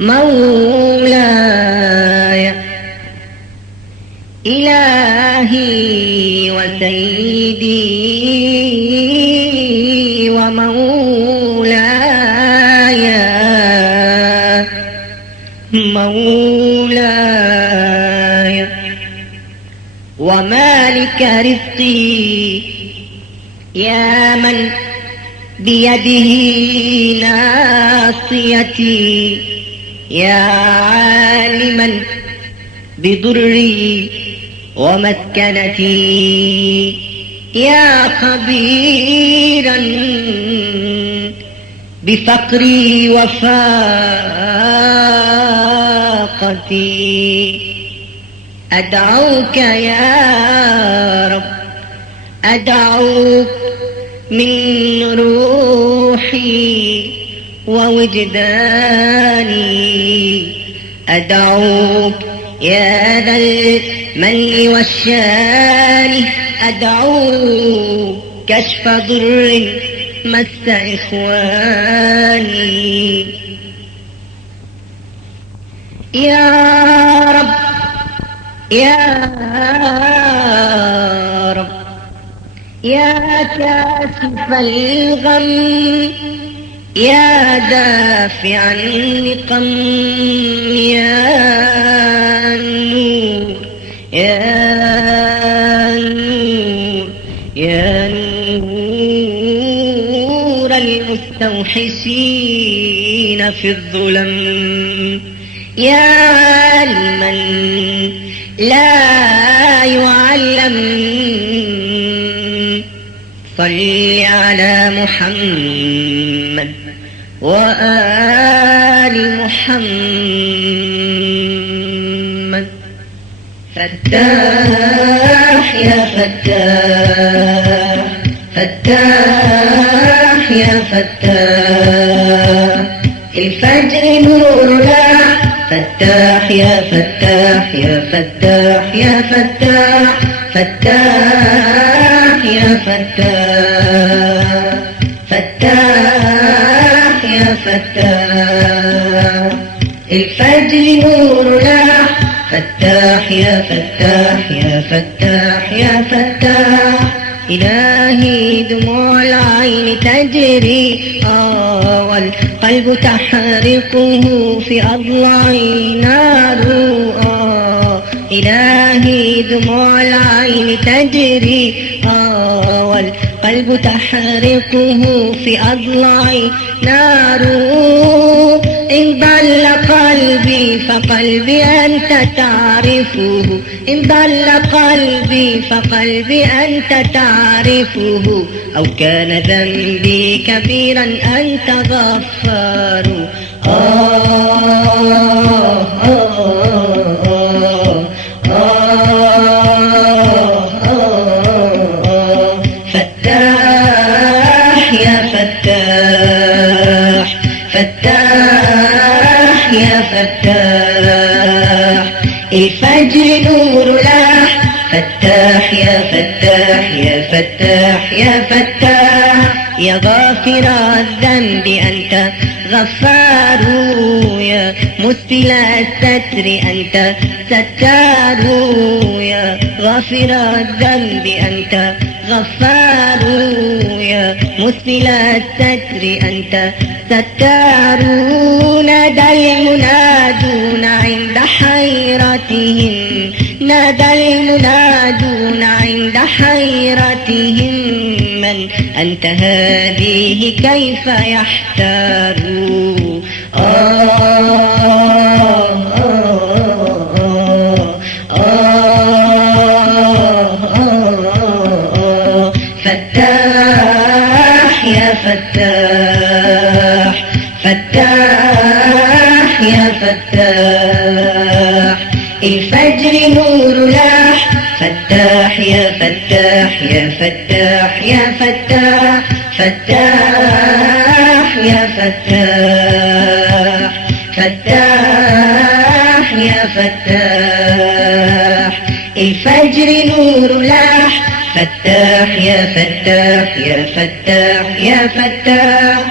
مولاي إلهي وسيدي ومولاي مولاي ومالك رزقي يا من بيده ناصيتي يا عالما بضري ومسكنتي يا خبيرا بفقري وفاقتي أدعوك يا رب أدعوك من روحي ووجداني أدعوك يا ذا المن والشان أدعوك كشف ضر مس إخواني يا رب يا رب يا كاشف الغم يا دافع النقم يا نور يا نور يا نور المستوحشين في الظلم يا علما لا يعلم صل على محمد وآل محمد فتاح يا فتاح فتاح يا فتاح الفجر نور لاح فتاح يا فتاح يا فتاح يا فتاح فتاح يا فتاح فتاح يا فتاح الفجر نور لاح فتاح يا فتاح يا فتاح يا فتاح إلهي دموع العين تجري والقلب تحرقه في أضلعي نار إلهي دموع العين تجري والقلب تحرقه في أضلعي نار إن ضل قلبي فقلبي أنت تعرفه إن ضل قلبي فقلبي أنت تعرفه أو كان ذنبي كبيرا أنت غفار فتاح يا فتاح فتاح يا فتاح الفجر نور لاح فتاح يا فتاح يا فتاح يا فتاح يا غافر الذنب أنت غفار يا مسبل الستر أنت ستار يا غافر الذنب أنت غفار يا مسبل الستر أنت ستار نادى المنادون عند حيرتهم نادى المنادون عند حيرتهم من أنت هذه كيف يحتار فتاح يا فتاح فتاح يا فتاح الفجر نور لاح فتاح يا فتاح يا فتاح يا فتاح فتاح يا فتاح فتاح يا فتاح الفجر نور لاح فتاح يا فتاح يا فتاح يا فتاح